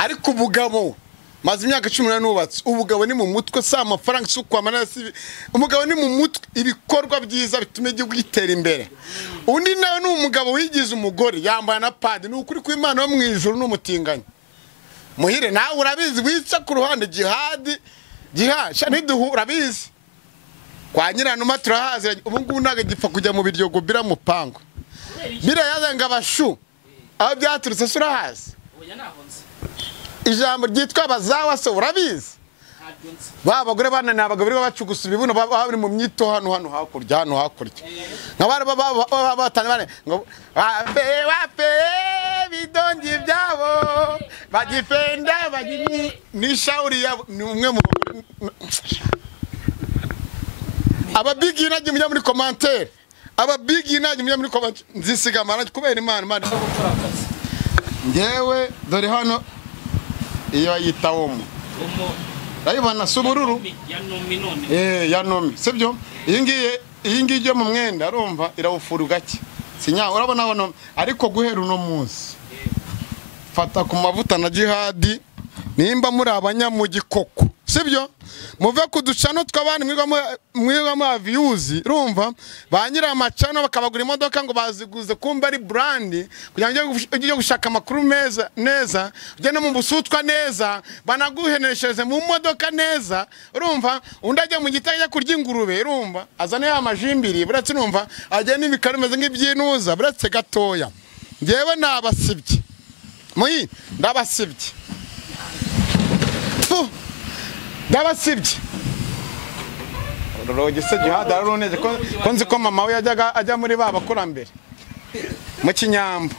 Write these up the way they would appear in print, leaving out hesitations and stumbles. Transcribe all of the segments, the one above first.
ariko ubugabo maze imyaka 18 nubatse ubugabo ni mu mutwe sa amafaranga sukwamana umugabo ni mu mutwe ibikorwa byiza bituma igihugu gitera imbere undi nawe ni umugabo wigize umugore yambaye na pad ni ukuri ku Imana yo mu ijuru n'umutinganya muhire nawe urabizi wica ku ruhande jihad ntiduhura bizi kwa nyiranuma turahaze ubu ngubu naga gipfa kujya mu biryogo bira mupango bira yazanga abashu aho byaturutse surahazi ijambo ryitwa bazawa so urabizi babagore banane abagabo bacugusa ibibuno bari mu myito hano hakurya nkabara batane bane ngo wape bidongi byabo bagifenda ni shauri ya ni umwe mu aba big inagi muri commentaire aba big inagi muri commentaire nzisiga maranje kubera Imana ngewe dore hano iyo yitawomo rayibana subururu yanomi sibyo iyi ngiye mu mwenda arumva irawufuru gake sinya urabona hano ariko guhera uno munsi fata ku mavuta na jihadi nimba muri abanyamugi koko sibyo muve kuducano tw'abandi mwiga mu views urumva banyira amacano bakabagura imodoka ngo baziguze kumba ari brand kugira ngo ujye gushaka amakuru neza ujye no mu busutwa neza banaguheneshereze mu modoka neza urumva undi ajya mu gitaya kurya ingurube urumva azane amajimbiri buretse urumva ajye n'ibikarimeze nk'ibyinuza buretse gatoya ngewe nabasibye muyi ndabasibye ndabasibye roge se jihad aroneze ko nzi ko mama we yajyaga ajya muri babakurambere mu kinyambo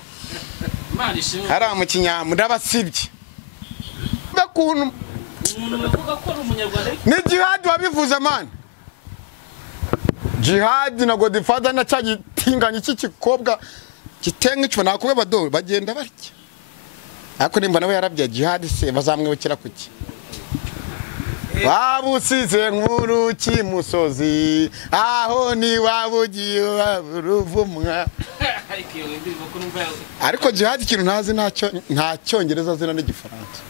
ara mu kinyambo ndabasibye bakuntu ni jihad wabivuze man jihad na Godfather na cyagitinganye iki kikobwa gitenga icyo nakubwe bado bagenda barya ako nimba nawe yarabya jihad se bazamwibukira kuki wabusize nkuru kimusozi aho ni wabugiye uruvumwa ariko jihad ikintu ntazi nta cyongereza zina n'igifaransa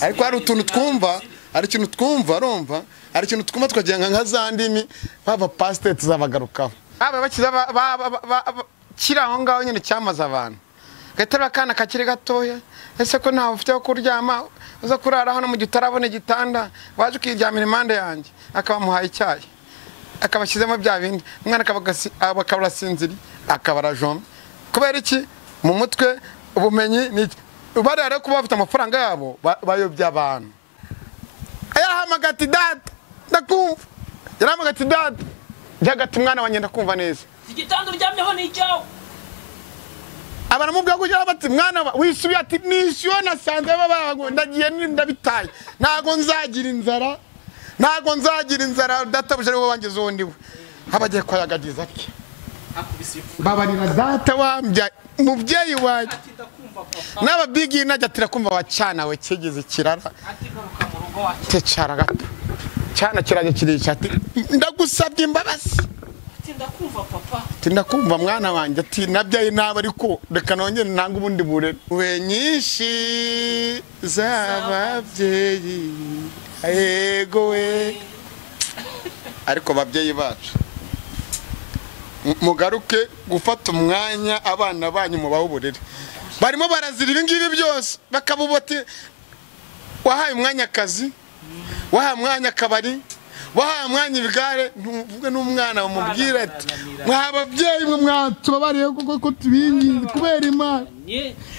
ariko hari utuntu twumva ari ikintu twumva urumva ari ikintu twumva twagenga nka zandimi baba pastor tuzabagarukaho aba bakiza kiraho ngaho nyine cyamaza abantu gatara kana kakiri gatoya ese ko ntawe ufite kuryama uza kurara hano mu gitarabone gitanda waje ukiryamira impande yanjye akabamuhaye icyayi akabashyizemo bya bindi umwana akabarasinziri akabarajombe kubera iki mu mutwe ubumenyi ni barara kuba bafite amafaranga yabo bayobya abantu ayahamagati data ndakumva yaramagati data jagati mwana wanjye ndakumva neza igitanda uryamyeho ni icyawe abaramubwa kujya bati mwana wisubiye ati nisyo nasanze babago ndagiye ndabitaye nago nzagira inzara databuje aribo bangize undi we abagiye kwayagagiza ati babarira data wambya mubyeyi waje naba bigi najatira kumva wacana we kigeze kirara tecara gato cyana kiranye kirica ati ndagusabye imbabazi ndakumva papa tindakumva mwana wanjye ati nabyaye naba ariko reka nongere nanga ubundi bure we nyinshi z'ababyeyi yego we ariko babyeyi bacu mugaruke gufata umwanya abana banyu mu bawuburere barimo barazira ibi ngibi byose bakabubote wahaye umwanya akazi wahaye umwanya kabari wahaye mwanya ibigare ntuvuge n'umwana umubwira ati mwababyeyi mwe mwatubabariye kuko tubingize kubera Imana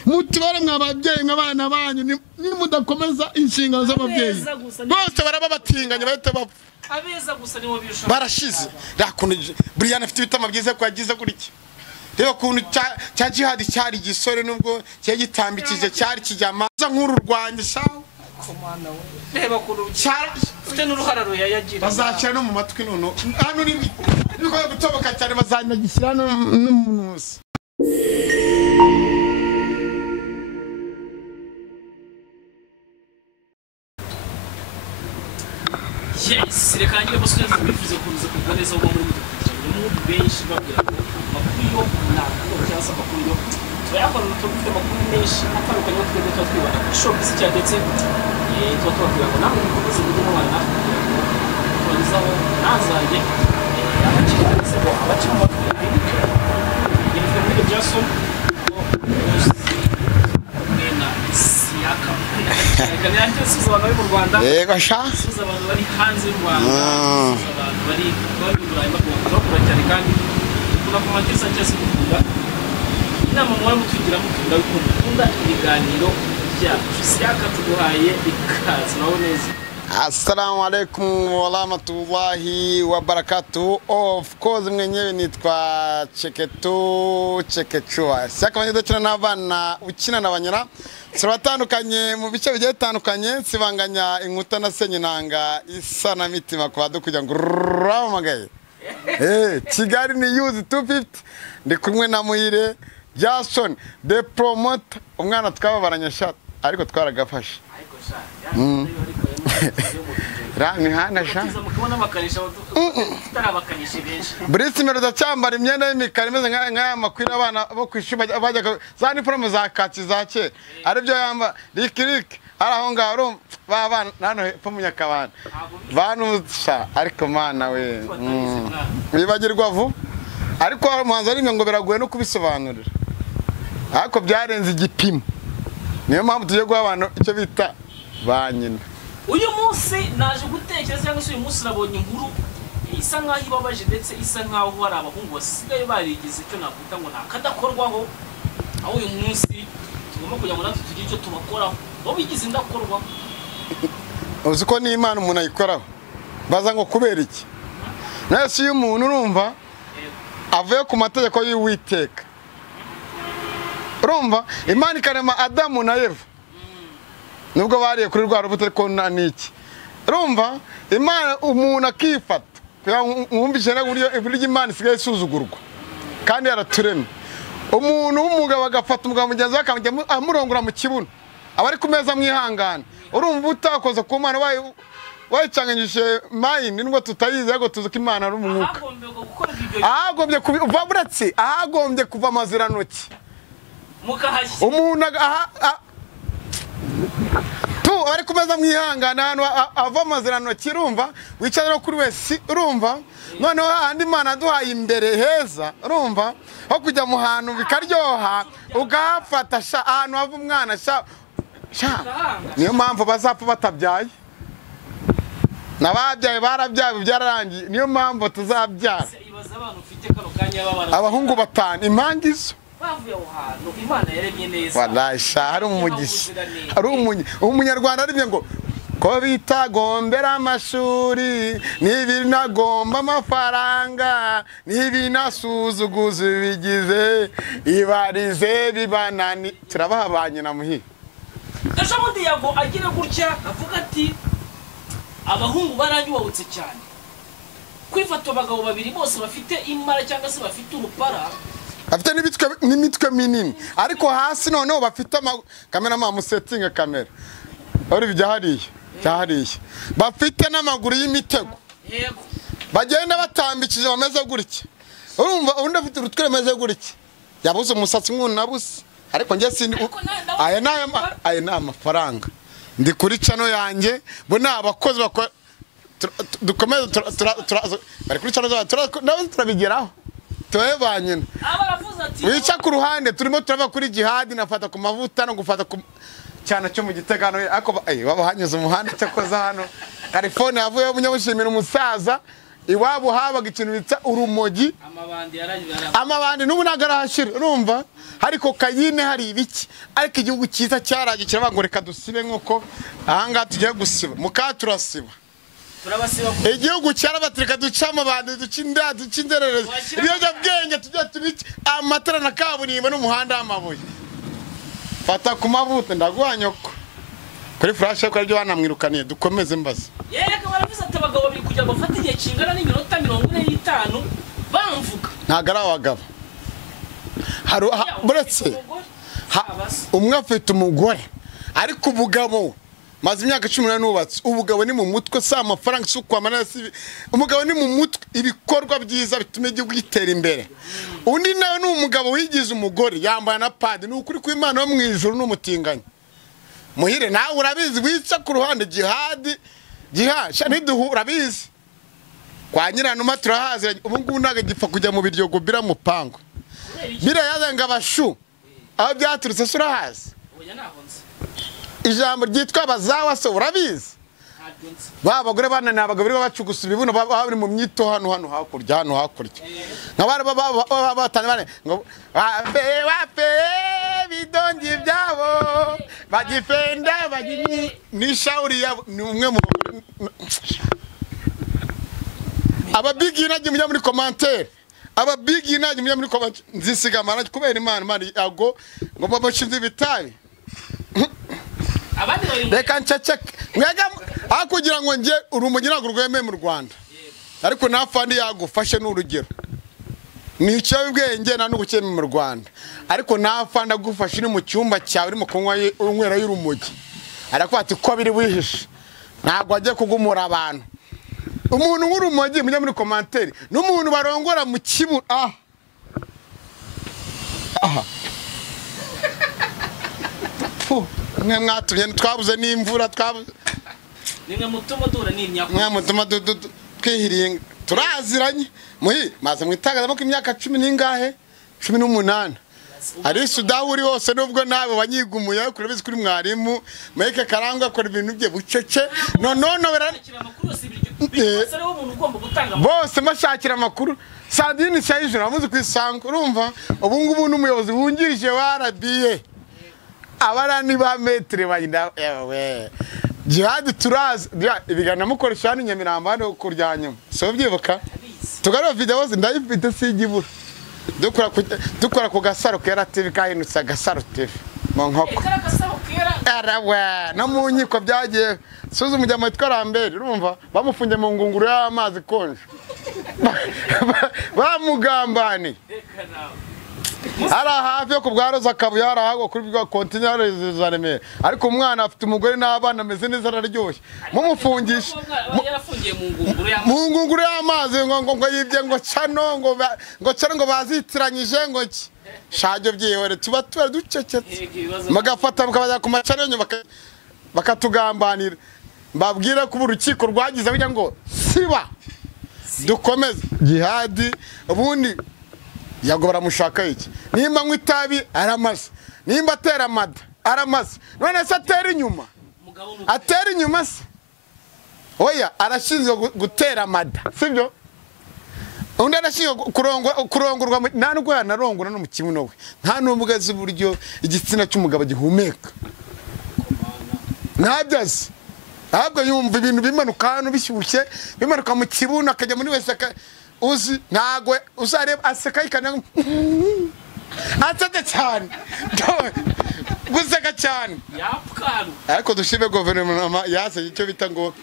mutubare mwababyeyi mwabana banyu nimudakomeza inshingano z'ababyeyi bose barababatinganya bahita bapfa abeza gusa niwo bisha barashize rakuntu Brian afite ibitama byiza ko yagize kuri iki reba kuntu cya jihad cyari gisore nubwo cyagitambikije cyari kijyama nkuru rwanje shawo komana we reba kuru ufite n'uruhararo yayagira bazacira no mu matwi none hano ni biko gutoboka cyane bazanagishyira no n'umunsi yes reka ngiye basubira bifuza kuza kuganeza uwo muri mu benshi babwira ko makuru yo ntabwo cyasa makuru yo turayakora dufite amakuru menshi atandukanye twebwe tuba twibanda kuri showbiz cyane ndetse tuba tubabwira ngo namwe mukomeze kujya mubana tubagezaho ntazajye abacitse ngo abaca mu matwi yitwa muri Jason mwena Siaka kandi yanjye suza abantu bari mu Rwanda yego sha suza abantu bari hanze y'u Rwanda suza abantu bari Burayi bakora cyane kandi tunakomeza cyose kuvuga inama mwari mutugira mutunda gukunda ibiganiro byacu Siaka tuguhaye ikaze nawo neza. Assalamu alaikum wa rahmatullahi wa barakatuh. Of course mwenyewe nitwa Chekechua. Siaka mwenyewe dukina n'abana ukina n'abanyara. Turabatandukanye mu bice bigiye bitandukanye sibanganya inkuta na senyenanga isa na mitima kwa dukujya ngo ramagaye. Kigali ni use 250 ndi kumwe na Muhire Jason the promoter umwana twababaranya shat ariko twaragafashe. Rami hana sha mukabona bakanisha tutarabakanisha benshi Brice Meruda cyambara imyenda y'imikara imeze nka makwira abana bo kwishuba bajya za uniform za kaki zake ari byo yamba Rick araho ngaro baba nano hepfo mu Nyakabana bantu sha ariko mana we bibagirwa vu ariko umuhanzi ari ngo biragoye no kubisobanurira ariko byarenze igipimo niyo mpamvu tugiye guha abantu icyo bita banyina. Uyu munsi naje gutekereza cyangwa se uyu munsi nabonye inkuru isa nkaho ibabaje ndetse isa nkaho hari abahungu basigaye barigize icyo nakwita ngo nakadakorwaho aho uyu munsi tugomba kujya ngo natwe tugire icyo tubakoraho bo bigize indakorwa. Uzi ko ni Imana umuntu ayikoraho baza ngo kubera iki nase uyu muntu urumva avuye ku mategeko y'Uwiteka urumva Imana ikarema Adamu na Eva nubwo bariye kuri rwa rubuto ko niki urumva Imana umuntu akifata mwumvise na buryo Imana isigaye isuzugurwa kandi yaraturemye umuntu w'umugabo agafata umugabo mugenzi we akamujya amurongora mu kibuno abari ku meza mwihangana urumva utakoze ku Mana wayicanganyije mayini nubwo tutayizi ariko tuzi ko Imana ari umwuka ahagombye kuva buratse ahagombye kuva amaziranoki mukahashye umuntu ari kumeza mwihangana hano ava amazirano kirumva wicara kuri wese urumva noneho handi Imana duhaye imbere heza urumva aho kujya mu hantu bikaryoha ugafata sha ahantu hava umwana sha niyo mpamvu bazapfa batabyaye nababyaye barabyaye byararangiye niyo mpamvu tuzabyara abahungu batanu impangizo bavuye aho hantu Imana yaremye neza wallahi hari umugisha hari umunyarwanda aribye ngo ko bitagombera amashuri n'ibinagomba amafaranga n'ibinasuzuguza bigize ibarize bibanani turabahabanye na Muhire Gashamundi yago agira gutya avuga ati abahungu baranyuwutse cyane kwifata abagabo babiri bose bafite imara cyangwa se bafite urupara afite n'imitwe minini ariko hasi noneho bafite kamera musetting kamera uri byahariye bafite n'amaguru y'imitego yego bagenda batambikije bameze gutya urumva undi afite urutwe rumeze gutya yabuze umusatsi nk'unabuze ariko nge sindi aya ni amafaranga ndi kuri chano yanjye bo ni abakozi bakora dukomeze bari kuri chano nawe turabigeraho Tuebanyina. Wica ku ruhande turimo turava kuri jihad nafata ku mavuta no gufata ku cyana cyo mu gitegano ako babahanyuze umuhanda cyakoza hano California yavuye munyamushimira umusaza iwabo habaga ikintu bitsa urumogi amabandi n'ubu nagarashira urumva ariko kayine hari ibiki ariko igihugu cyiza cyaraje kirabangoreka dusibe nkuko ahanga tugiye gusiba mukaturasiba igihugu cyarabatirika ducama abantu ducinda ducinzerereza ibiyoja bwenge tujya tubiki amatara na kaburimbo n'umuhanda w'amabuye fata ku mavuta ndagwanyoko kuri flash ko aryo banamwirukaniye dukomeze mbaza yego baravuze ati abagabo babiri kujya bafata igihe kingana n'iminota 45 bamvuga ntagara abagabo buretse umwe afite umugore ariko ubugabo maze imyaka 18 nubatse ubugabo ni mu mutwe sa amafaranga sukwamana umugabo ni mu mutwe ibikorwa byiza bituma igihugu gitera imbere undi nawe ni umugabo wigize umugore yambaye na pad ni ukuri ku Imana yo mu ijuru n'umutinganya muhire nawe urabizi wica ku ruhande jihad ntiduhura bizi kwa Nyiranuma turahazi ubu ngubu naga gipfa kujya mu biryogo bira mupango bira yazanga abashu aho byaturutse surahazi ijambo ryitwa bazawa so urabizi babagore banana abagabo bacugusa ibibuno bari mu myito hano hakurya nkabara batane bane ngo wape bidongi byabo bagifenda ni shauri ya ni umwe mu aba big inagi muri commentaire aba big inagi muri commentaire nzisiga maranje kubera Imana yago ngo babashinze ibitabi abandi bari reka nceceke mwega akugira ngo nje urumugira rweme mu Rwanda ariko nafandi yagufashe n'urugero nico ubwenge na n'ubukene mu Rwanda ariko nafanda gufashe ni mu cyumba cyawe uri mu kunywa unywera y'urumogi arakwati ko biri wihishe ntago ajye kugumura abantu umuntu w'urumogi muri commentaire n'umuntu barongora mu kibu mwe mwatumye twabuze n'imvura twabuze nimwe mutuma dura n'imyaka mwe mutuma twihiriye turaziranye muhi maze mwitagaza imyaka 10 n'ingahe 18 ari Sudahuri hose nubwo nawe wanyigumuye kurabizi kuri mwarimu Mike Karangwa akora ibintu bye bucece bose mashakira amakuru Sandine Cyayijura amuzi kwisanga urumva ubu ngubu n'umuyobozi wungirije wa RBA abarani ba metre bayinda yewe jihad turazi ibigana mukoresha ni Nyamirambo hano kuryanyuma so byibuka tugara video ndayifite sigibura dukora ku gasaro kera TV kahinutsa gasaro TV mu nkoko arawe no mu nyiko byagiye suzu mujyama itwarambere urumva bamufunge mu ngunguru y'amazi konje bamugambani ara hafi yo kubwaroza kabuye arahago kuri bwa container zaremera ariko umwana afite umugore n'abana ameze neza araryoshye mumufungisha yarafungiye mu ngunguru y'amazi ngo yibye ngo cano ngo bazitiranyije ngo ki shaje byihore tuba ducecetse magafata bakabajya ku macano nyo bakatugambanira mbabwira ko urukiko rwagize bijya ngo siba dukomeze jihad ubundi yagobara mushaka iki nimba nk'itabi aramaze nimba atera amada aramaze none se atera inyuma se oya arashinzwe gutera amada sibyo undi arashinzwe kurongorwa nta nubwo yanarongora no mu kibuno we nta n'ubwo azi uburyo igitsina cy'umugabo gihumeka ntabyazi ahubwo yumva ibintu bimanuka hano bishyushye bimanuka mu kibuno akajya muri wese uzi ntago uzareba aseka ikana atete cyane guseka cyane yapkaru ariko dushime guverinoma yase icyo bita ngo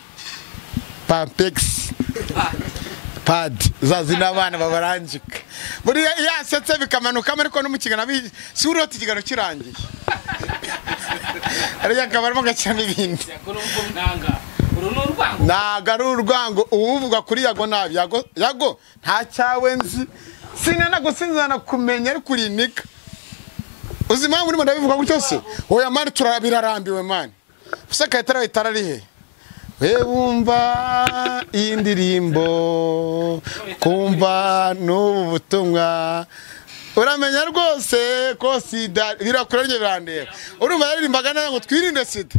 Pampex pad zazina abana babarangika muri yasetse bikamanuka ariko no mu kigana si urota ikigano kirangiye ariya kabarimo gacana ibindi nagaru urwango uvuga kuri yago nabi yago nta cyawe nzi sinana gusinzana kumenya ari kurinika uzima muri ndabivuga gutyo se oya mari turabirarambiwe mani usaka itararihe we wumva indirimbo kumva n'ubutumwa uramenya rwose ko sida birakuranye birandeba urumva yaririmbaga ngo twirinde sida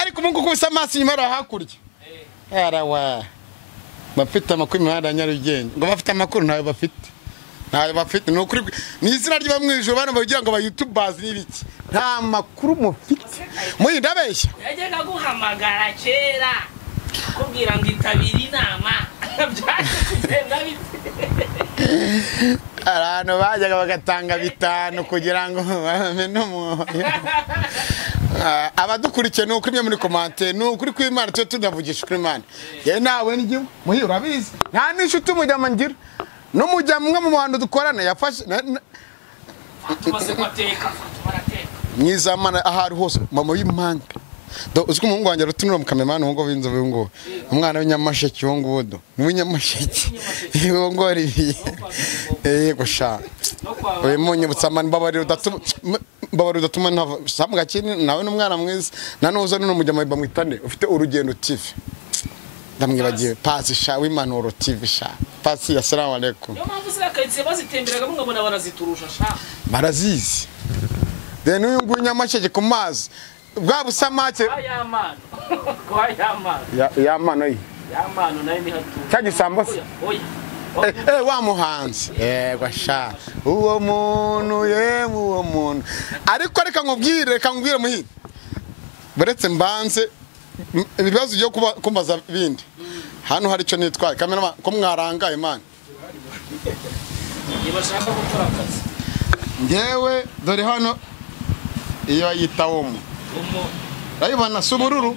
ariko umungu kubisa amaso inyuma hakurya arawa bafite amakuru imihanda Nyarugenge ngo bafite amakuru ntayo bafite no kuri ni izina ryo bamwijuru bana bagira ngo ba YouTubers n'ibiki nta makuru mufite muri ndabeshya yajyaga guhamagara kera kubwira ngo itabira inama byakugenda bite arano bajyaga bagatanga bitanu kugira ngo bamenye abadukurikiye no kuri muri commentaire no kuri kw'Imana cyo tudavugisha kuri Imana ye nawe ngiye muhi urabizi nta nishuti umujyama ngira no mujyama umwe mu bantu dukorana yafashe tumaze kwateka barateka mwizamana ahari hose mama y'impanga uzwi umuhungu wanjye rutunura mu kameramani ngo binzobe ngo umwana w'inyamasheke wo ngudo w'inyamasheke ngo ari yego sha we munyibutsa man babariro udatuma samuga kini nawe n'umwana mwiza nanoza no mujya bamwitane ufite urugendo TV ndamwibagiye pasi sha w'impanuro TV sha pasi assalamu alaikum yo mpamvu zirakaitse bazitemberaga mungabona baraziturusha sha barazizi then uyu nguyu nyamasheke ku mazi bwa busamake yamano yi yamano nayo ni hatu cyagisambo se wa muhanzi yego sha uwo muntu ariko reka nkubwire muhira buretse mbanze ibibazo byo kumbaza bindi hano hari cyo nitwaye kamera ko mwarangaye man ibashaka gukora akazi ngewe dore hano iyo yitawomo urayibona subururu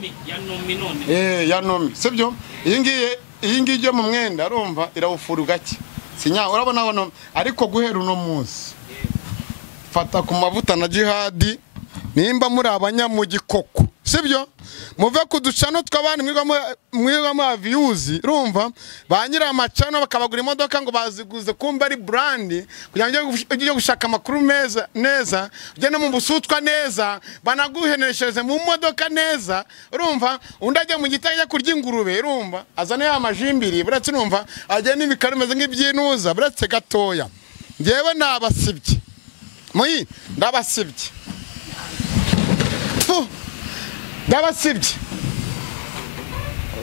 ya nomi sibyo iyi ngiye mu mwenda urumva irawufura gake sinya urabona ariko guhera uno munsi fata ku mavuta na jihadi nimba muri abanyamugikoko sibyo muve kuducano tw'abandi mwigamo views urumva banyira amacano bakabagura imodoka ngo baziguze kumba ari brand kugira ngo ujye gushaka makuru meza neza ugende mu busutwa neza banaguheneshereze mu modoka neza urumva undajya mu gitaya kurya ingurube urumva azane ya majimbiri buretse urumva ajye n'ibikarumeze nk'ibyinuza buretse gatoya ngewe nabasibye muyi ndabasibye ndabasibye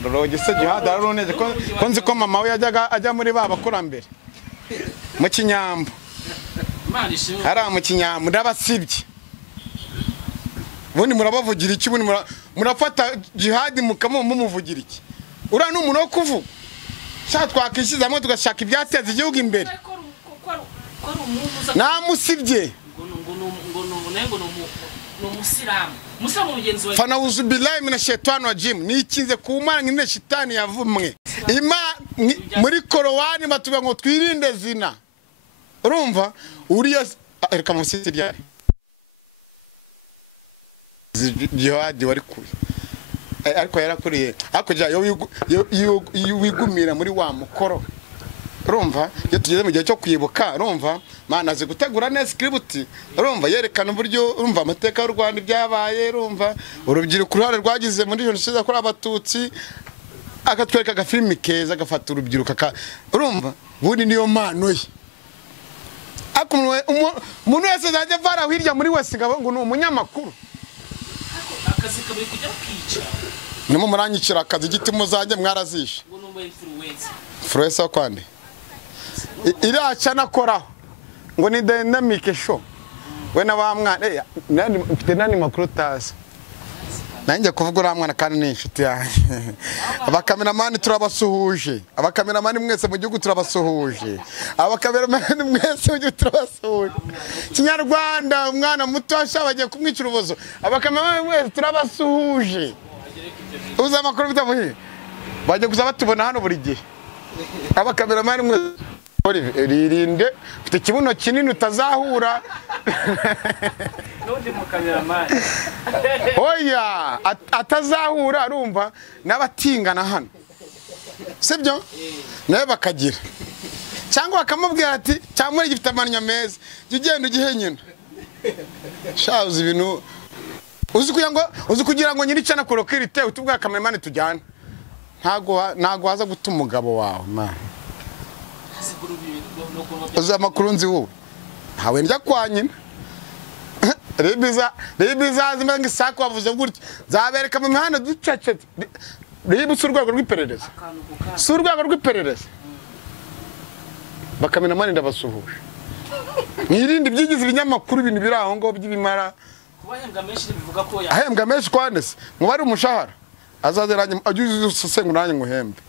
rogise jihad aruneze ko nzi ko mama we yajyaga ajya muri babakurambere mu kinyambo ara mu kinyambo ndabasibye bundi murabavugira iki bundi murafata jihad mumuvugira iki ura n'umuntu wo kuvuga sha twakishizamo tugashaka ibyateza igihugu imbere namusibye Muslimu mugenzi we fana uzubillahi mina shetani wa jim nikinze kumana ngine shitani yavumwe muri korowani batuga ngo twirinde zina urumva uriya reka musiti ryari jihadi wari kuri ariko yarakuriye akujya yo wigumira muri wa mukoro urumva iyo tugeze mu gihe cyo kwibuka urumva mana azi gutegura neza script urumva yerekana uburyo urumva amateka y'u Rwanda byabaye urumva urubyiruko ruhare rwagize muri jenoside kuri abatutsi akatwereka agafilimi keza gafata urubyiruko urumva bundi niyo mano ye umuntu wese zaje vara hirya muri wese ngo ni umunyamakuru akazi kabiri kujya kwica nimo muranyicira akazi giti muzajye mwarazishe ngo numba influencer kwande iracha nakoraho ngo ni dynamic show we na bamwana mfite nani makuru tazi nanjye kuvuga uramwana kandi ni inshuti yanjye abakameramani turabasuhuje abakameramani mwese mu gihugu turabasuhuje abakameramani mwese mu gihugu turabasuhuje Kinyarwanda umwana muto ashabagiye kumwicira ubuzo abakameramani mwese turabasuhuje uza amakuru bitavuye baje kuza batubona hano buri gihe abakameramani mwese ririnde ufite kibuno kinini utazahura n'undi mukameramani oya atazahura arumva n'abatingana hano sibyo nawe bakagira cyangwa bakamubwira ati cyangwa gifite amanya meza ugenda ugihenyena shaza ibintu uzi kugira ngo nyiricana korokirite utubwa kameramani tujyana ntago waza guta umugabo wawe man uza makuru nzi wowe ntawe njya kwa nyina rebiza zimenge sako wavuze gutya zabereka mu mihanda ducecetse rebi surwego rw'iperereza surwego rw'iperereza bakamena mani ndabasuhuje mwirinde byigize ibinyamakuru ibintu biri aho ngo by'ibimara kubahembwa menshi bivuga ko ahembwa menshi kwandese mubari umushahara azazeranye ajuze usenguranye nguhembe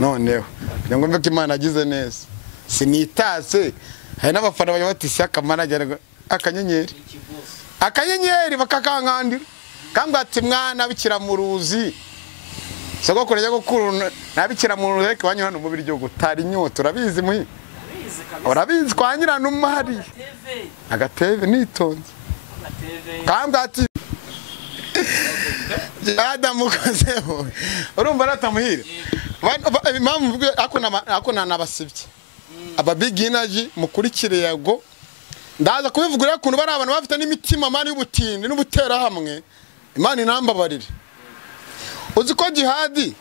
noneho kugira ngo mve ko Imana agize neza sinitase hari n'abafana bayo bati shyaka manager akanyenyeri bakakankandira kambwa ati mwana bikira mu ruzi sogokore yo gukuru nabikira mu ruzi reka banyura no mu biryo gutari inyota urabizi muhi urabizi kwanyira n'umari agateve nitonze kambwa ati Adamu kozeho urumva ratamuhire impamvu ako nanabasibye aba big energy mukurikire yago ndaza kubivugura kuntu bari abantu bafite n'imitima mani y'ubutindi n'ubutera hamwe Imana inambabarire uzi ko jihadi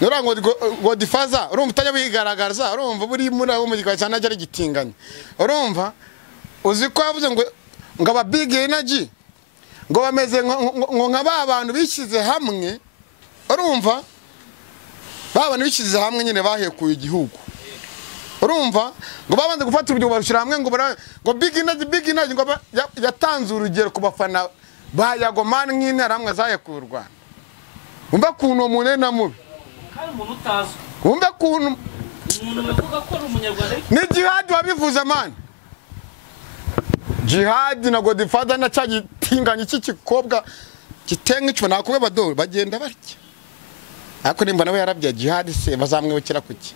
nurango Godfather urumva utajya bigaragaza urumva buri muri abo mu gikwa cyane ari gitinganye urumva uzi ko yavuze ngo aba big energy ngo bameze ngo nk'abantu bishyize hamwe urumva babana bishyize hamwe nyine bahekuye igihugu urumva ngo babanze gufata urugero barushira hamwe ngo big energy ngo yatanze urugero ku bafana ba Yagomani nk'intara hamwe zahekuye u Rwanda umva kuntu umuntu na mubi kandi umuntu utazwe umva kuntu umuntu bavuga ko ari umunyarwanda ni jihad wabivuze man jihad na Godfather na cyagitinganye iki kikobwa gitenga icyo nakubwe badoro bagenda barya ariko nimba nawe yarabya jihad se bazamwibukira kuki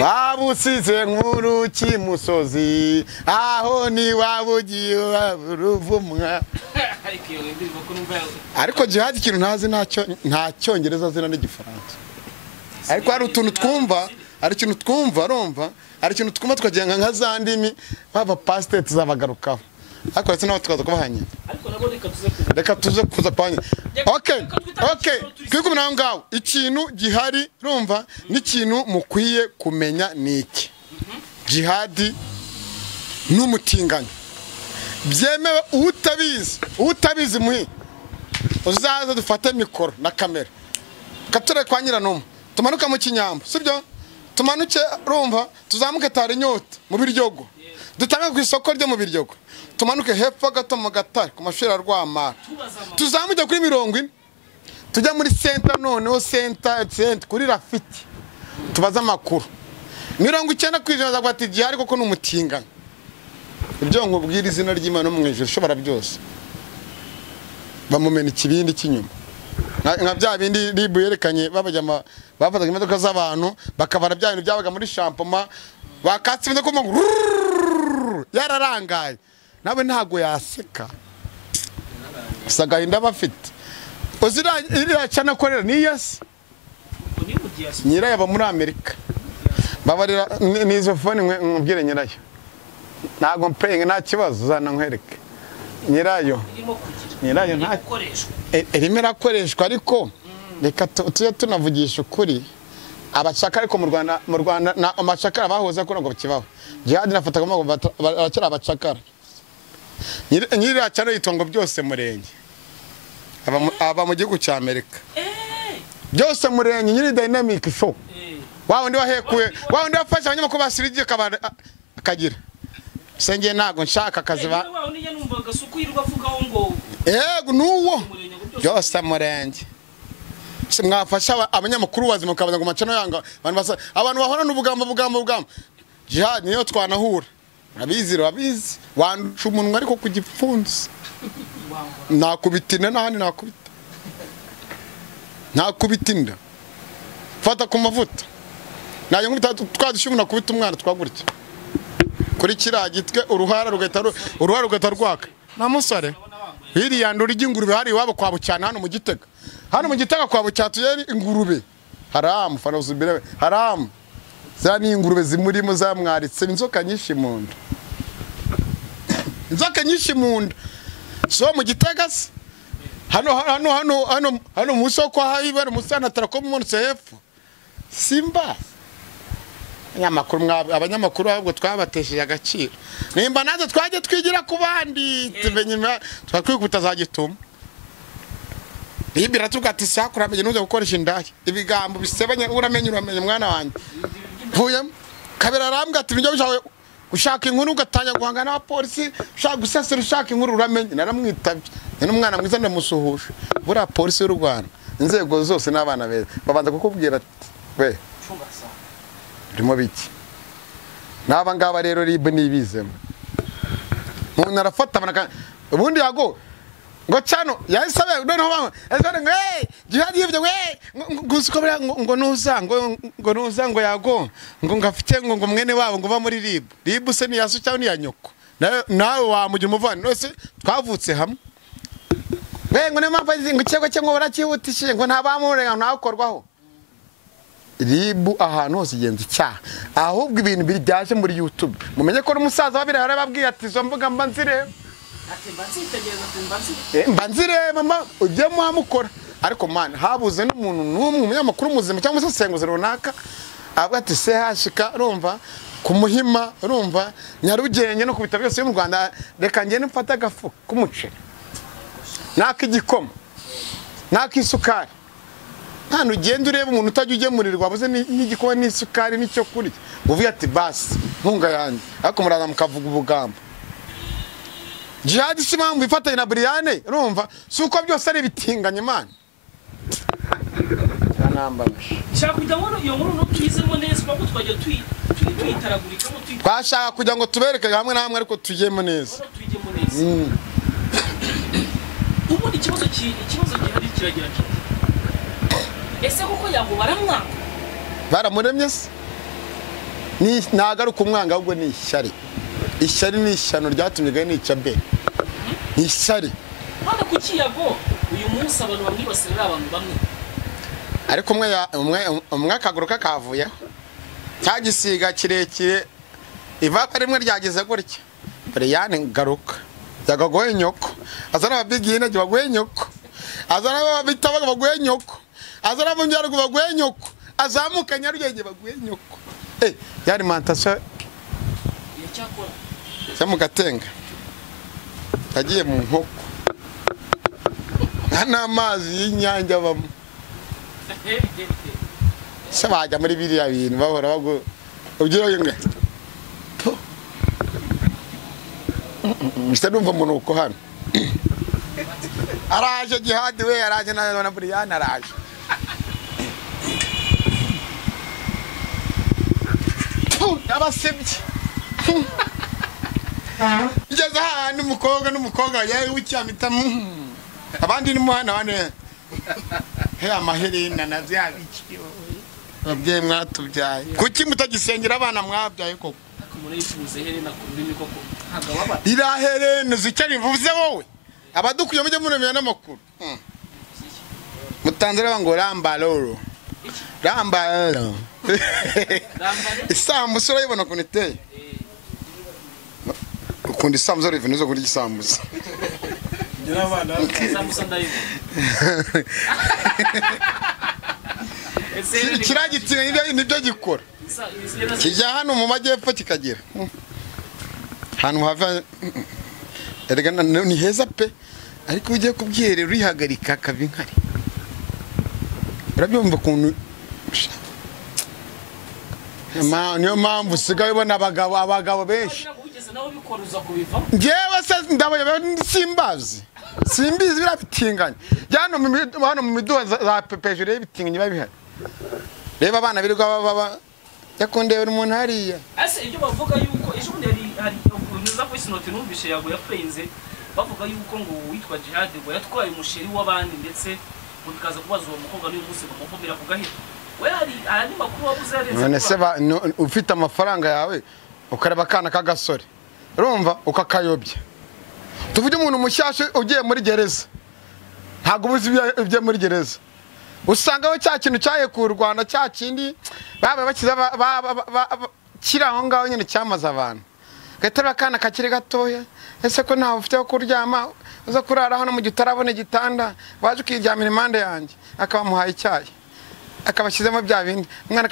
wabusize nkuru kimusozi aho ni wabugiye uruvumwa ariko jihad ikintu ntazi nta cyongereza zina n'igifaransa ariko hari utuntu twumva ari ikintu twumva urumva ari ikintu twumva tukagenga nka za ndimi baba pastor tuzabagarukaho ariko retse nawe tukaza kubahanye ariko nabo reka tuze kuza kwanye okay kwigumira ngaho ikintu gihari urumva n'ikintu mukwiye kumenya niki jihadi n'umutingano byemewe utabizi muhi uzaza dufate mikoro na kamera kature kwa Nyiranuma tumanuka mu Kinyambo sibyo tumanuke urumva tuzamuke tari nyota mu Biryogo dutanga ku isoko ryo mu Biryogo tumanuke hepfo gato mu Gatare ku mashuri ya Rwamara tuzamuke kuri 40 tujya muri center noneho center kuri Rafiki tubaza amakuru 90% zagwati gihari koko n'umutingano ibyo nkubwira izina ry'Imana mu ijuru shobora byose bamumena ikibindi cy'inyuma nka bya bindi ribu yerekanye babajyama bafataga imodoka z'abantu bakabara bya bintu byabaga muri shampoma bakatse imodoka mu yararangaye nawe ntago yaseka sagahinda bafite uzira iriya cyana korera ni yes nyirayo aba muri Amerika babarira nizo phone nkubwire nyirayo ntago mpenge nta kibazo zana nkwereke nyirayo nta irimo irakoreshwa ariko reka tujye tunavugisha ukuri abacakara ariko mu Rwanda na amacakara bahoze ko ngo kibaho jihad nafataga ngo abakira abacakara nyiriya cyane yitongo byose murenge aba mu gihugu cya Amerika byose murenge nyiri dynamic show wawo ndi wahekuye wawo ndi wafasha abanyamakuru basirije kabana akagira senge ntago nshaka akazi ba wawo nije numvaga suku yirwa avugaho ngo yego nuwo byose murenge simwafasha abanyamakuru bazima kabaza ngo macano yanga abantu bahora n'ubugambo jihad niyo twanahura abizi wandusha umunwa ariko ku gipfunsi nakubitina nahandi nakubitinda fata ku mavuta nayo nkubita twadushyumuna kubita umwana twagurike kuri kiriya gitwe uruhara rugahita rwaka na musore hiriya ndura ry'ingurube hari iwabo kwa Bucyana hano mu Gitega kwa Bucyatuyeri ingurube haramu fana uzubire haramu za ni ingurube zimurimo zamwaritse inzoka nyinshi mu nda so mu Gitega hano musoko haibara musana tarako munsi hepfo simba abanyamakuru ahubwo twabatesheje agaciro nimba nazo twaje twigira ku bandi tumenyima twakwikuta za gituma ibira tugati sakura menye nuza gukoresha indaya ibigambo bisebanye uramenye mwana wanjye vuye kabera rambwa ati njye bishawe ushaka inkuru ugatanya guhangana na polisi ushaka gusasira ushaka inkuru uramenye naramwitabye n'umwana mwiza ndamusuhusha bura polisi y'u Rwanda inzego zose n'abana beza babanza kukubwira ati we rimo biki naba ngaba rero ribe nibizemo umuntu arafata banaka ubundi yago ngo cyano yahisabe noneho bamwe ezone ngo jihad yivye we gusukobera ngo nuza ngo yago ngo ngafite ngo mwene wabo ngo ba muri ribu se ni yasu cyangwa ni yanyoko nawe wamugira umuvani nose twavutse hamwe ngo niyo mpamvu ngo ikirego cye ngo barakihutishije ngo ntabamurega ntakorwaho. Ribu ahantu hose igenza icyaha, ahubwo ibintu biri byaje muri YouTube. Mumenye ko n'umusaza wabire yarababwiye ati zo mvuga mba nzireba, ati mbanzitegereza mbanzireba mama ujye mwamukora. Ariko man habuze n'umuntu n'umwe umunyamakuru muzima cyangwa se senguze runaka avuga ati se hashika urumva kumuhima urumva Nyarugenge no kubita byose mu Rwanda reka ngene mfata agafu kumuceri nakigikoma nakisukari. Hano ugenda ureba umuntu utajya ugemurirwa abuze n'igikoma n'isukari n'icyo kurya uvuye ati basi ntunga yanjye, ariko muraza mukavuga ubugamba. Jihad si mpamvu ifatanye na Briane urumva suko byose ari bitinganye man. Shaka kujya ngo iyo nkuru no twizemo neza kuko twajya twitaragurika mu twashaka kugira ngo tubereke hamwe na hamwe ariko tujyemo neza. Ubu ikibazo gihari kiragira kiti ese kuko yango baramwanga baramuremye se ni nagaruka umwanga ahubwo ni ishyari. Ishyari ni ishyano ryatumye gahe nica be ni ishyari. Hano kuki yago uyu munsi abantu bamwibasirira abantu bamwe, ariko umwe akaguruka kavuye cyagisiga kirekire ivapa rimwe ryagize gutya Briane garuka yagagoye nyoko azana ababigine bagoye nyoko azana ababitabaga bagoye nyoko azana abunyarugo bagoye nyoko azamuka Nyarugenge bagoye nyoko yari mantasha yacyakora cyamugatenga yagiye mu nkoko n'amazi y'inyange abamo se bajya muri biriya bintu bahora bago ubyiro yimwe mr numva munuko hano araje Jihad we araje na Briane araje abasebye igeze hano n'umukobwa yawe ucyamita abandi ni muhana wane he amaherena na byabiki babye mwatubyaye kuki mutagisengera abana mwabyaye koko muri ifuze herena ku rurimi koko hagababa iraherena zicari mvuze wowe abadukuye mujye muremera n'amakuru mutanzira ngo rambaloro isambusa urayibona ukuntu iteye ukunda isambusa rivene zo kurya isambusa kiragitiwe nibyo gikora kijya hano mu majyepfo kikagira hano hava erega ni heza pe, ariko ugiye kubwirera urihagarika kabinkari urabyumva kuntu niyo mpamvu usigaye ubona abagabo benshi njyewe se ndabaye simbazi birabitinganye hano mu miduha za pepejure y'ibitinganye babihari. Reba abana birirwa baba yakundebera umuntu hariya ase ibyo bavuga yuko ejo bundi hari unyuza voice note numvishe yago yapenze bavuga yuko ngo witwa Jihad ngo yatwaye umusheri w'abandi ndetse ukaza kubaza uwo mukobwa n'uyu munsi bamuvumira ku gahita we hari makuru wabuze yarenze none se ufite amafaranga yawe ukareba akana k'agasore urumva ukakayobya tuvuge umuntu mushyashya ugiye muri gereza ntago ubuzi ibyo muri gereza usanga we cya kintu cyaye ku Rwanda cya kindi baba bakiza kiraho ngaho nyine cyamaza abantu gatera akana kakiri gatoya ese ko ntawe ufite kuryama uza kurara hano mu gitarabone gitanda waje ukiryamira impande yanjye akabamuhaye icyayi akabashyizemo bya bindi umwana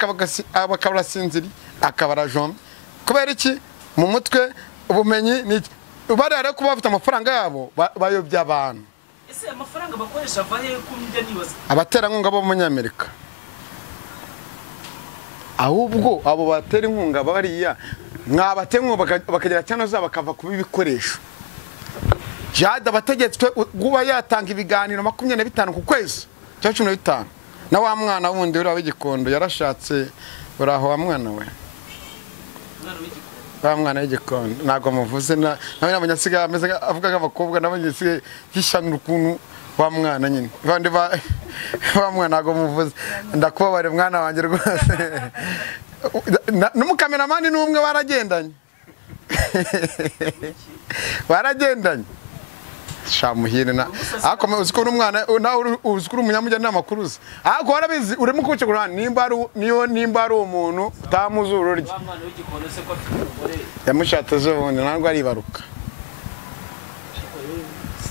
akabarasinziri akabarajombe kubera iki mu mutwe ubumenyi ni ubarare kuba bafite amafaranga yabo bayobya abantu. Ese amafaranga bakoresha vahe kumujya nibaza abatera nkunga bo mu Nyamerika ahubwo abo batera inkunga bariya mwabatengo bakagera cyane za bakava kuba ibikoresho. Jihad abategetswe guba yatanga ibiganiro 25 ku kwezi cya 15 na wa mwana wundi uri w'igikondo yarashatse uraho wa mwana we mwana w'igikondo nago muvuze nawe n'abanyasiga ameze avuga nk'abakobwa n'abanyasiga hishanura ukuntu wa mwana nyine bandi wa mwana nago muvuze ndakubabare mwana wanjye rwose n'umukameramani n'umwe baragendanye shamuhire na akome uziko n'umwana nawe uziko umunyamujya n'amakuruza ako warabizi urimo kuce kurana nimba ari umuntu utamuzuro rye mwana w'igikono se ko afite umugore yamushatse zobone ntabwo ari baruka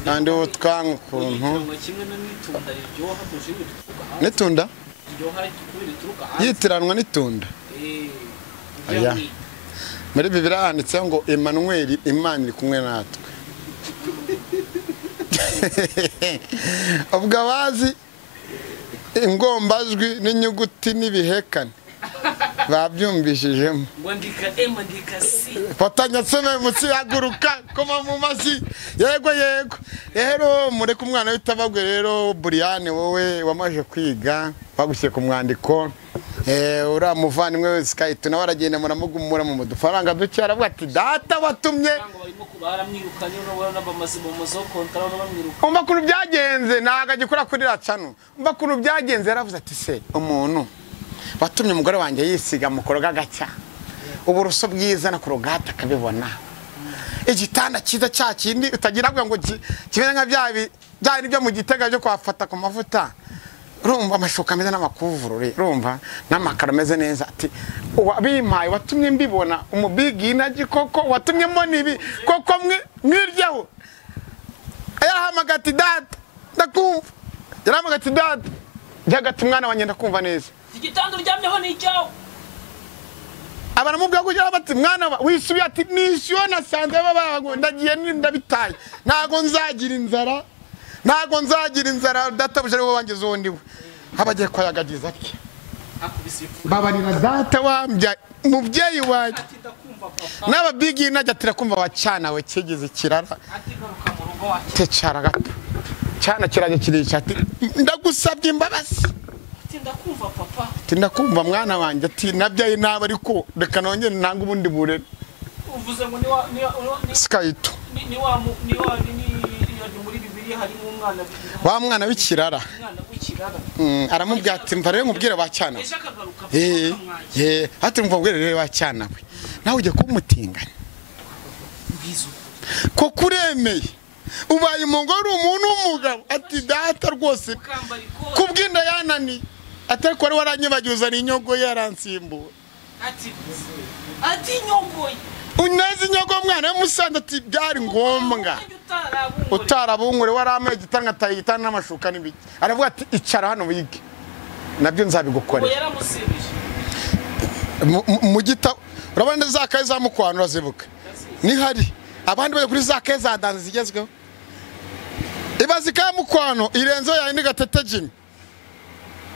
kandi utwangu kuntu kimwe n'itunda ryoha tushimye tuvuga n'itunda ryoha turuka yitiranwa n'itunda aya muri Bibiliya handitse ngo Emmanuel Imana iri kumwe natwe ubwo abazi ingombajwi n'inyuguti n'ibihekane babyumvishijemo ngo ndika ndika si fatanya seme mutsi haguruka koma mu masi yego rero mureke umwana witabagwe rero Brian wowe wamaje kwiga bagushyye ku mwandiko ura muvandimwe wese kayito nawe aragenda muramugumura mu dufaranga duke aravuga ati data watumye umva kuntu byagenze naga gikora kuri racano umva kuntu byagenze yaravuze ati se umuntu watumye umugore wanjye yisiga mukoroga gacya uburuso bwiza na kurogata akabibona igitanda cyiza cya kindi utagira ngo kimene nka byabi byo mu gitega byo kwafata ku mavuta rumva amashuka meza n'amakuvurure rumva n'amakaro meze neza ati wabimpaye watumye mbibona umubigi naji koko watumye mbona ibi koko mwiryaho ayahamagati data ndakumva yarahamagati data byagati mwana wanjye ndakumva neza igitanda uryamyeho ni icyawe abaramubwira kugira bati mwana wisubiye ati nisyo nasanze babago ndagiye ndabitaye ntago nzagira inzara databuje ariwe wanjye zondiwe habagiye kwayagagiza ati babarira data wambya mubyeyi wanjye naba bigi najya kumva wacana we kigeze kirara tecara gato cyana kiranye kirica ati ndagusabye imbabazi ndakumva papa ndakumva mwana wanjye ati nabyaye naba ariko reka nongere nanga ubundi burere uvuze ngo ni Skayito ni muri Bibiliya hari umwana wa mwana w'ikirara aramubwira ati mva rero nkubwire bacyana ati mva ngwere rero bacyana we nawe ujye kumutingana ko kuremeye ubaye umugore umuntu w'umugabo ati data rwose kubwinda yanani atari ko waranyibagiza ni inyogo yaransimbura ati inyogoye uneze inyogo mwana w'umusanze ati byari ngombwa utarabungure warameye gitanga tayi gitana n'amashuka n'ibiki aravuga ati icara hano wige nabyo nzabigukorera yaramusibije mu gita urabona zakaye za mukwanura zibuka ni hari abandi bari kuri zakaye za danze zigezweho ibazi ka mukwano irenzo yawe ni Gatete Jimmy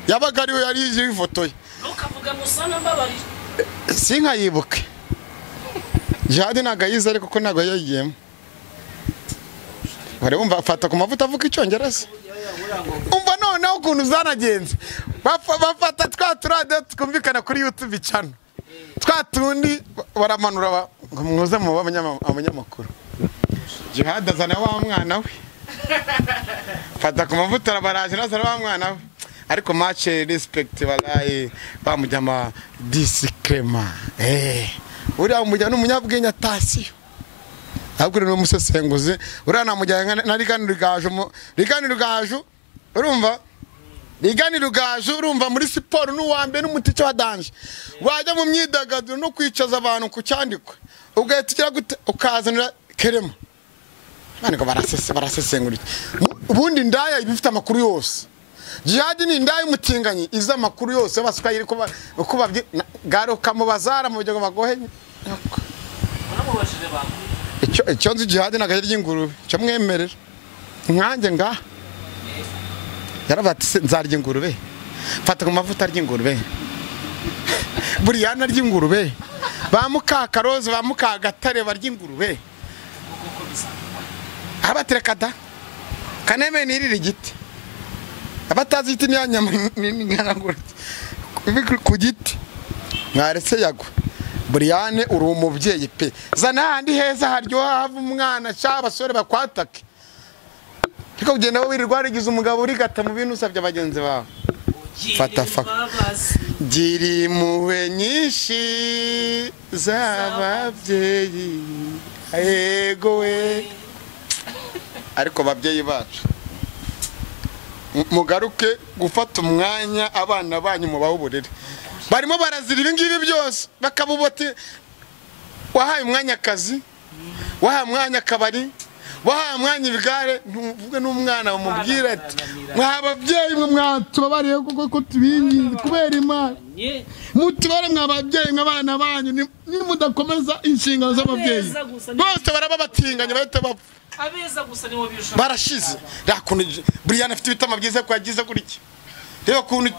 yabaga ariwe yari yifotoye ukavuga musana mbabarira sinkayibuke Jihad nagayize ariko ko nago yayiyemo bare umva afata ku mavuta avuga icyongereza umva noneho ukuntu zanagenze bafata twaturade twumvikana kuri YouTube channel twatundi baramanura ngo mwoze mu abanyamakuru Jihad azana wa mwana we fata ku mavuta baraje nazana wa mwana we ariko match respect walahi bamujama disclaimer uriya umujyana n'umunyabwenya Tasiyo ahubwo no musesenguze uriya namujyana na Rigani Rugaju urumva Rigani Rugaju urumva muri siporo n'uwambe n'umutice wa danje wajya mu myidagaduro no kwicaza abantu ku cyandikwa ugahita ugira gute ukazanira kerema baniko barasesengurira ubundi ndaya ibifite amakuru yose Jihad ni ndaya umutinganyi iza amakuru yose basuka yiri uko babye garuka mu bazara mu byo bagohenye uramubashije bantu icyo nzi Jihad nagaye ry'ingurube cyo mwemerera nkanjye nga yarabati nzarya ingurube fata ku mavuta ry'ingurube Brian ry'ingurube ba mukakaroze ba mukagatare barya ingurube abaterekada kaneme nirira igiti abatazi igiti nyanyangura ku giti mwaretse yagwa Brian uri umubyeyi pe zana handi heza haryoha hava umwana cy'abasore bakwatake ariko ugenda wirirwa rigize umugabo uri gata mu bintu usabye abagenzi bawe fata giri muwe nyinshi z'ababyeyi yego we ariko babyeyi bacu mugaruke gufata umwanya abana banyu mu bawuburere barimo barazira ibi ngibi byose bakabubote wahaye umwanya akazi wahaye umwanya akabari wahaye umwanya ibigare ntuvuge n'umwana bamubwira ati mwababyeyi mwe mwatubabariye kuko tubingize kubera Imana mutubare mwababyeyi mw'abana banyu nimudakomeza inshingano z'ababyeyi bose baraba batinganye bahita bapfa abeza gusa niwo birusha barashize rakuntu Brian afite ibitama byiza ko yagize kuri iki rero kuntu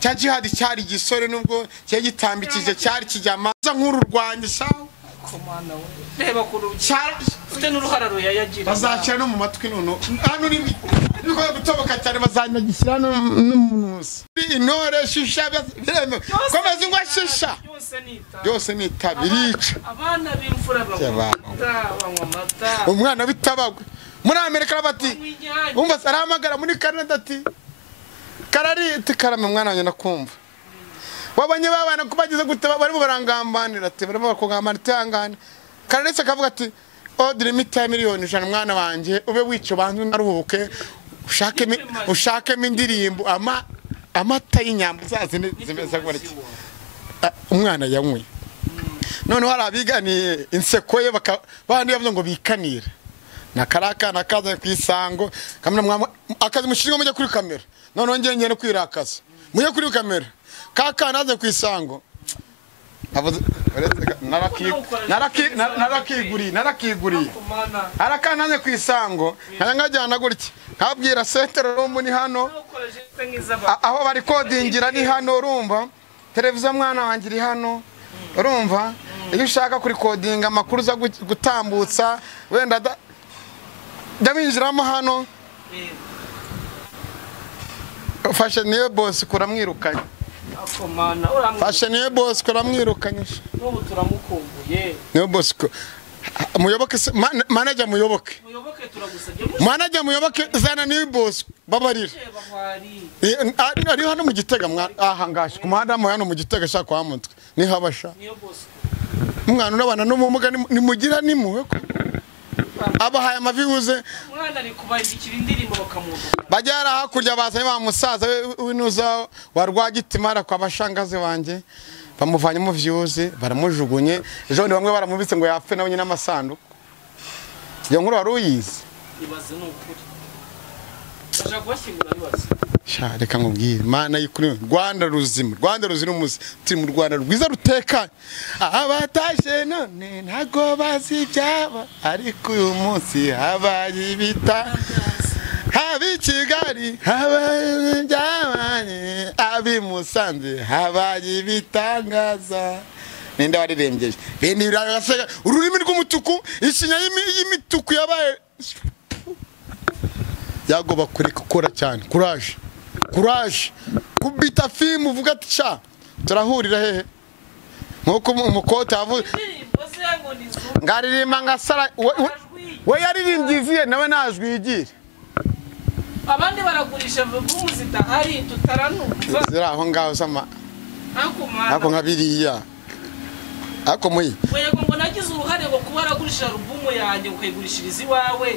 cya jihad cyari gisore nubwo cyo gitambikije cyari kijyama nkuru rwanje sawa komana we reba kuru ufite n'uruhara ruyayagira bazacira no mu matwi none hano ni biko gutoboka cyane bazanagishyira no n'umunusi intore shisha bireme komeza ngo shisha yose ni tabirica abana b'imfura banywa amata umwana bitabagwe muri Amerika bati umva arahamagara muri Canada ati karari tikarame mwana wanjye nakumva wabanye babana kubagize guteba barimo barangambanira ati barimo bakugambanira tangana kararetse akavuga ati Audrey mita miliyoni 100 mwana wanje ube wico bantu naruhuke ushake indirimbo amata y'inyambo zazi zimeze gutya umwana yanywe none warabiganiye inseko ye bandi yavuze ngo bikanira nakaraka nakaza kwisango kamera akazi mushinga mujye kuri kamera none ngenge no kwirakaza mujye kuri kamera kaka naze kwisango narakiguri arakanaze kwisango nkajyana gutya nkabwira setero rumbu ni hano aho bari kodingira ni hano urumva televiziyo mwana wanjye iri hano urumva iyo ushaka kuri kodinga amakuru za gutambutsa wenda ndabinjiramo hano fashion niyo boss kuramwirukanye fashion niyo boss kuramwirukanye n'ubu turamukumbuye niyo boss muyoboke manager muyoboke manager muyoboke zana niyo boss babarira ari hano mu Gitega aha ngashi ku muhanda mu hano mu Gitega shaka kwa mutwe ni habasha niyo boss umwana n'abana n'umumuga ni mugira ni muwe abahaye amaviuze mwana ari kubazikira indirimbo bakamuza bajyara hakurya bazanye ba musaza winuza warwagitimara kwa bashangaze wanje bamuvanye mu vyuze baramujugunye ejo ndi bamwe baramubitse ngo yapfe nawe nyine amasanduku iyo nkuru waruyize ibaze n'ukuri aje kubashyingura bibaze sha reka nkubwire mana y'ikuri Rwanda ruzima umuzi turi mu Rwanda rwiza rutekanye abatashe none ntago bazi byaba ariko uyu munsi habaye ibita habi Kigali habaye byabanye abi Musanze habaye ibitangaza ninde wariremgeje bindi birasega ururimi rw'umutuku ishinya y'imituku yabaye yagoba kuri gukora cyane courage kubita film uvuga ati cha turahurira hehe nkuko umukota avuze ngaririmba ngasara we yaririmbyiziye nawe najwigira abandi baragurisha bumuzita hari tutaranumva ziraho ngaho sama ako nkabiriya ako muyi wego ngo nagize uruhare ngo kuba aragurisha albumu yanjye ukayigurishiriza iwawe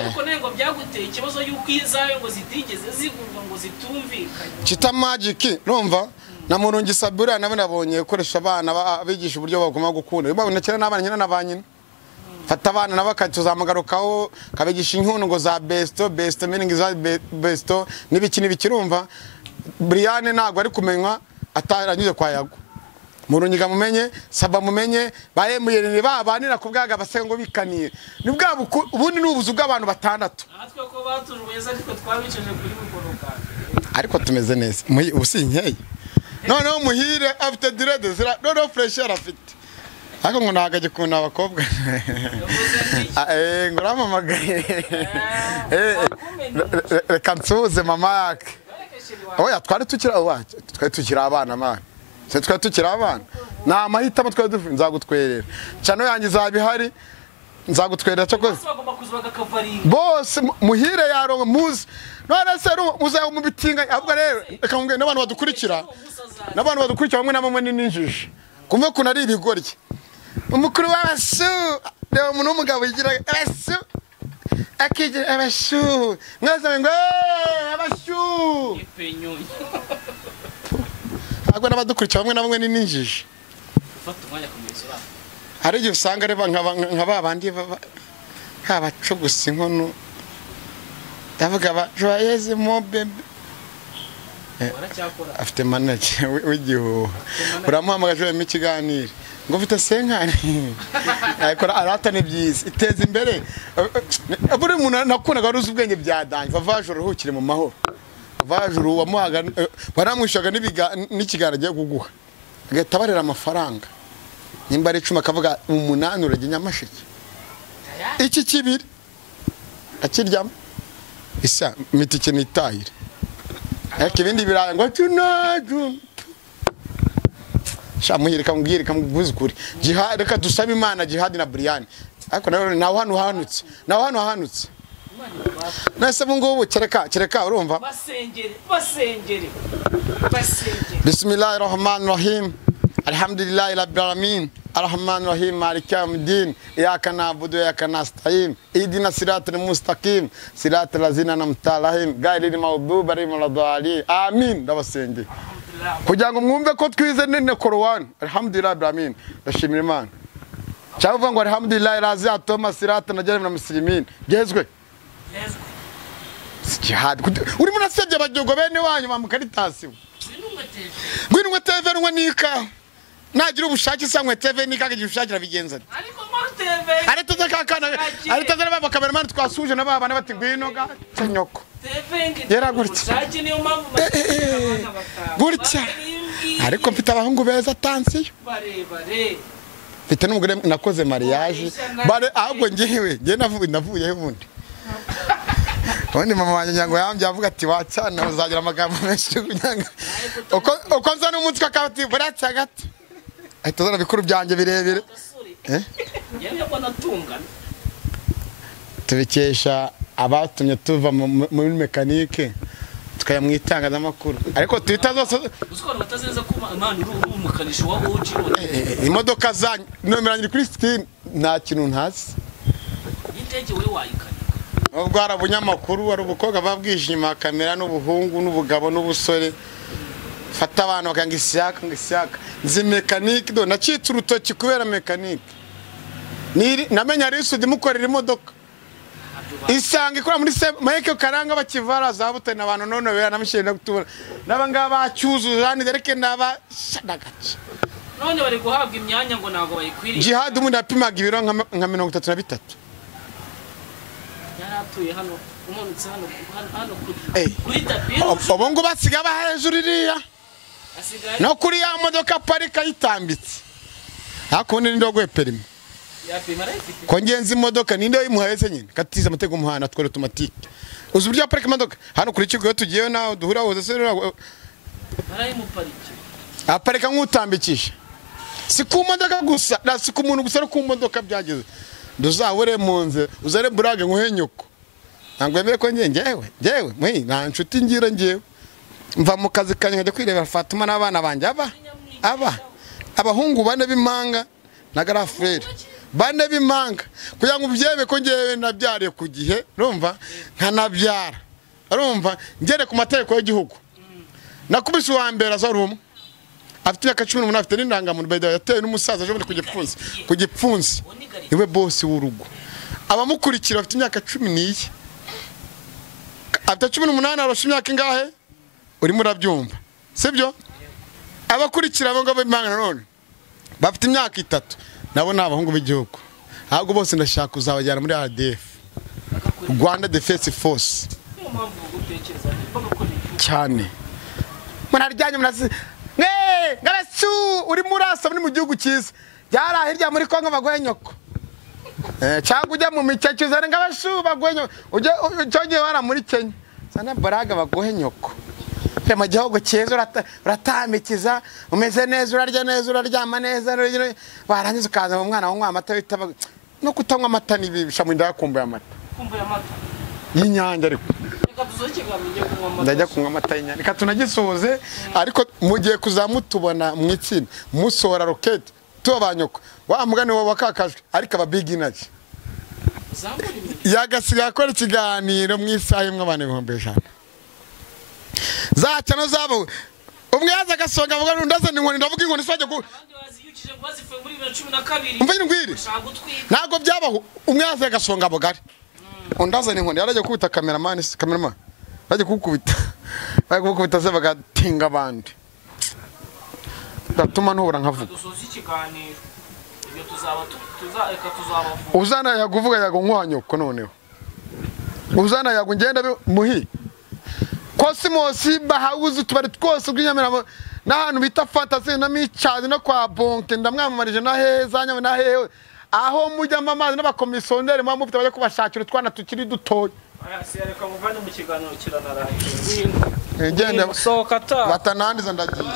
ariko nego byaguteye ikibazo yuko izayo ngo zitigeze zigurwa ngo zitumvikanye Chita Magic numva na muntu ngisabura nawe nabonye ukoresha abana abigisha uburyo bagomba gukunda babona cyane n'abana nyina nabanyina fata abana nabakatuzamagarukaho kabigisha inkundo ngo za besto meaning za besto n'ibikirumva Brian ntago ari kumenywa ataranyuze kwa Yago Murunyiga mumenye Saba mumenye bayemuyerene babanira kubwaga basenge ngo bikaniye ni bwa ubundi n'ubuzu bw'abantu batandatu natwe ko baturubeza ariko twabiceje kuri mukoroka ariko tumeze neza ubusinkeye noneho muhire afite direde zira noneho fresher afite ariko ngo nagaje kuna abakobwa ngo ramamagaye kansuze mama yake oya twari tukira abana man twari tukira abana na mahitamo twari dufu nzagutwerera cyano yanjye zabihari nzagutwerera cyo koze bose muhire yarongo muzi none se muzaho mu bitinga ahubwo rero reka ngwe n'abantu badukurikira bamwe na bamwe n'injiji kumve kuna ari ibigorye umukuru w'abasu reba umuntu w'umugabo yigira abasu akije abashu mwaza ngo abashu ipenyo agwa n'abadukurikira bamwe na bamwe ni ninjije fata umwanya kumwisura hari igihe usanga reba nk'aba bandi abacugusa inkono ndavuga aba joyeuse mo bebe afite manager w'igihuha uramuhamagaje mu kiganiro ngo ufite senkani ariko aratane byiza iteza imbere buri muntu nakunaga ruzi ubwenge bya danje vavajuru ruhukire mu mahoro vavajuru wamuhaga waramwishaga n'ikigara agiye kuguha agahita barera amafaranga nimba ari 10 akavuga 8 urajya Nyamasheke iki kibiri akiryama isa mitike nitahire ariko ibindi birango tunaju shamuhirika mbwirika mubuzukuri jihad reka dusaba Imana jihad na Brian ariko nawe hano hanutse nase bungubu kereka urumva basengere bismillahir rahmanir rahim alhamdulillahi rabbil alamin arrahmanir rahim maliki yawmiddin iyyaka na'budu wa iyyaka nasta'in ihdinas siratal mustaqim siratal ladzina an'amta alaihim ghayril maghdubi alaihim waladdallin amin ndabasengeye kugira ngo mwumve ko twize nene Korowani alhamdulillah rabbil alamin ndashimira Imana cyangwa ngo alhamdulillah razi atoma siratal najana muslimin gezwe jihad uri munasebye abajyogo bene wanyu bamukaritasi ngwino TV nwa nika nagira ubushake sangwe TV nika kagira ubushakira bigenza ariko mo TV ari tuza kakana ari tuza baba cameraman twasuje na baba bati ngwino ga cyanyoko TV yera gutya ubushake niyo mpamvu gutya ariko mfite abahungu beza tansiyo bare mfite n'umugore nakoze mariage bare ahubwo ngiwe navuye ubundi Wandi mama wanjye nyango yambye avuga ati wacana uzagira amagambo menshi kunyanga uko nza n'umunsi kakati buratsa gato ahita zana bikuru byanjye birebire yenda ko natungana tubikesha abatumye tuva muri mekanike tukayamwitanga n'amakuru ariko twita zose uzikora batazeza kuba Imana uri umukanishi wa OG imodoka zanyu nomeranye kuri screen nta kintu ntazi indege we wayikana ubwo arabunyamakuru ari ubukobwa babwishima kamera n'ubuhungu n'ubugabo n'ubusore fata abantu bakanga ishyaka nzi mekanike do nacitse urutoki kubera mekanike namenya risudi mukorera imodoka isanga ikora muri Mike Karanga bakivara zabutana abantu none we namushenda gutubura nabangaba bacyuzuza ni dereke naba shadagace none bari guhabwa imyanya ngo nago bayikwiriye jihad umuntu apimaga ibiro nka 33 yaratuye hano umunsi hano kuri tapi obongo basiga bahejuru iriya no kuri ya modoka parika yitambitse hakundi ndogwe perimi ko ngenzi imodoka ninde yimuhayese nyine katiza amatego muhana twere automatique uzi buryo parika imodoka hano kuri kigo tugiye naho duhura hoze serera barayimuparike aparika nk'utambikisha si ku modoka gusa si ku muntu gusa ku modoka byageze nduzabure munze uzare burage nguhenyuko nangwemere ko ngewe mwe nta nshuti ngira ngewe mva mu kazi kanye nkajya kwireba Fatuma n'abana banje abahungu bane b'imanga na Garafrere bane b'imanga kugira ngo ubyeme ko ngewe nabyariye ku gihe urumva nkanabyara urumva ngere ku mategeko y'igihugu nakubise wa mbere azarumwe afite imyaka 18 afite n'indangamuntu bayida yatewe n'umusaza aje ku gipfunsi niwe boss w'urugo abamukurikira afite imyaka 10 afite 18 arasha imyaka ingahe urimo urabyumva sibyo abakurikira abo ngabo imana none bafite imyaka 3 nabo n'abahungu b'igihugu ahubwo bose ndashaka uzabajyana muri RDF Rwanda Defense Force cyane muraryanye murazi ngabasu uri murasa muri mu gihugu cyiza byara hirya muri Kongo bagwenyoko cyangwa ujya mu micyacu zare ngabasu bagwenyoko uje cyogiye wara muri Kenya sana baraga bagwenyoko mu gihugu cyiza uratamikiza umeze neza urarya neza uraryama neza barangiza ukaza mu mwana wanywa amata bitaba no kutanywa amata nibisha mu ndakumbuye amata y'inyange ariko ndajya kunywa amata y'inyange reka tunagisoze ariko mugiye kuzamutubona mu itsinda musora rocket tubanyoko wa mugani wa wakakajwe ariko aba big energy yagasiga akora ikiganiro mu isaha imwe abantu 5,000 zaca no zabo umwe yaza gasonga avuga ndaze n'inkoni ndavuga inkoni sajye ku umva ingwiri ntago byabaho umwe yaza gasonga bogari undaze n'inkoni yaraje kubita cameraman baje kukubita se bagatinga abandi datuma ntubura nkavuga uzana yaguvuga yago nkwanyoko noneho uzana yago ngenda muhi Cosmos bahawuze tubari twose bw'inyamiramo n'ahantu bita fantasy na micazi no kwa bonke ndamwamamarije na heza nyama na hewe aho mujya amazi n'abakomisiyoneri mwa mufite baje kubashakira twana tukiri dutoye reka muvane mu kiganiro kiranaraye ngende sohoka ta batanandiza ndagiye